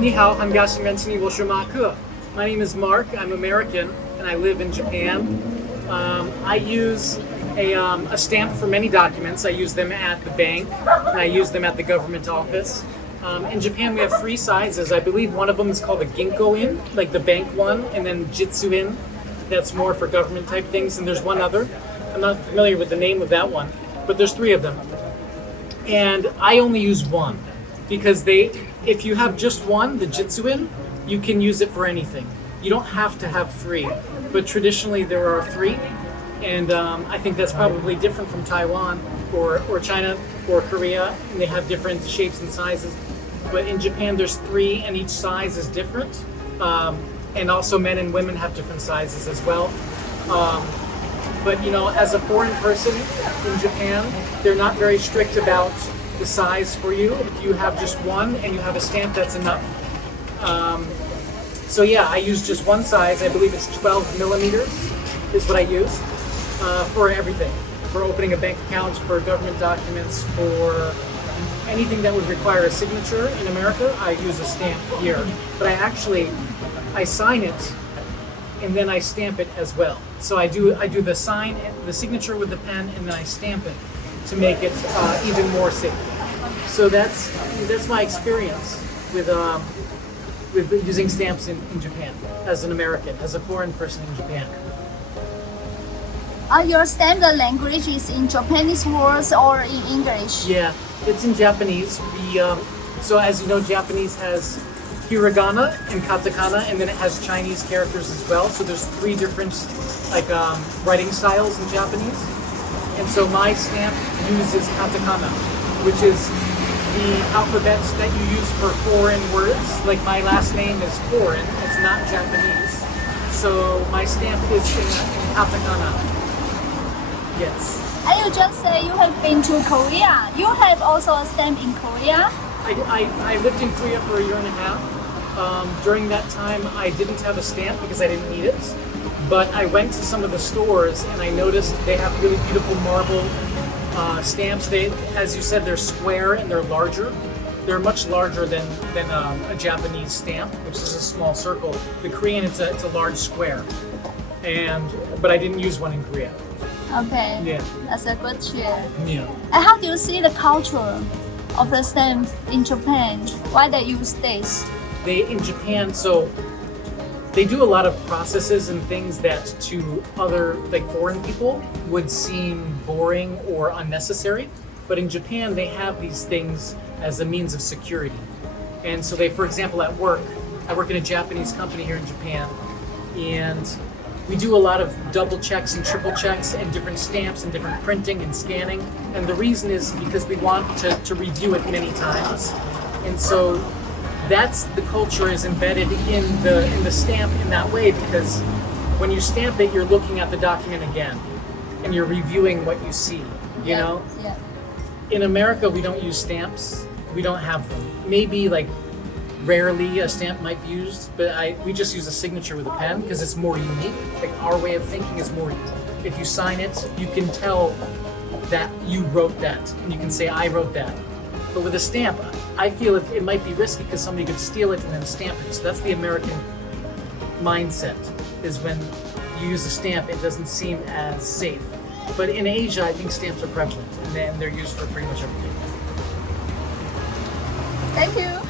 Ni hao, hangashi mentini wo shumaku. My name is Mark. I'm American and I live in Japan. I use a stamp for many documents. I use them at the bank and I use them at the government office. In Japan, we have 3 sizes. I believe one of them is called a Ginko-in, like the bank one, and then Jitsu-in, that's more for government type things. And there's one other. I'm not familiar with the name of that one, but there's 3 of them. And I only use one because if you have just one, the Jitsu-in, you can use it for anything. You don't have to have 3, but traditionally there are 3. And I think that's probably different from Taiwan or China or Korea, and they have different shapes and sizes. But in Japan, there's 3, and each size is different. And also men and women have different sizes as well. But as a foreign person in Japan, they're not very strict about the size for you. If you have just one and you have a stamp, that's enough. So yeah, I use just one size. I believe it's 12 millimeters is what I use for everything. For opening a bank account, for government documents, for anything that would require a signature in America, I use a stamp here. But I sign it and then I stamp it as well. So I do the sign, the signature with the pen, and then I stamp it to make it even more safe. So that's my experience with using stamps in Japan as an American, as a foreign person in Japan. Your standard language is in Japanese words or in English? Yeah, it's in Japanese. So as you know, Japanese has hiragana and katakana, and then it has Chinese characters as well. So there's 3 different writing styles in Japanese. And so my stamp uses katakana, which is the alphabet that you use for foreign words. Like my last name is foreign, it's not Japanese. So my stamp is in katakana. Yes. And you just say you have been to Korea. You have also a stamp in Korea? I lived in Korea for 1.5 years. During that time, I didn't have a stamp because I didn't need it. But I went to some of the stores and I noticed they have really beautiful marble stamps. As you said, they're square and they're larger. They're much larger than a Japanese stamp, which is a small circle. The Korean, it's a large square. But I didn't use one in Korea. Okay. Yeah. That's a good share. Yeah. And how do you see the culture of the stamp in Japan? Why they use this? In Japan, so they do a lot of processes and things that to other foreign people would seem boring or unnecessary. But in Japan, they have these things as a means of security. And so for example, at work, I work in a Japanese company here in Japan, and we do a lot of double checks and triple checks and different stamps and different printing and scanning. And the reason is because we want to review it many times. And so that's the culture is embedded in the stamp in that way, because when you stamp it, you're looking at the document again and you're reviewing what you see, you know? Yeah. In America, we don't use stamps. We don't have them. Maybe rarely a stamp might be used, but we just use a signature with a pen because it's more unique. Our way of thinking is more unique. If you sign it, you can tell that you wrote that, and you can say, I wrote that. But with a stamp, I feel it might be risky because somebody could steal it and then stamp it. So that's the American mindset, is when you use a stamp, it doesn't seem as safe. But in Asia, I think stamps are prevalent, and they're used for pretty much everything. Thank you.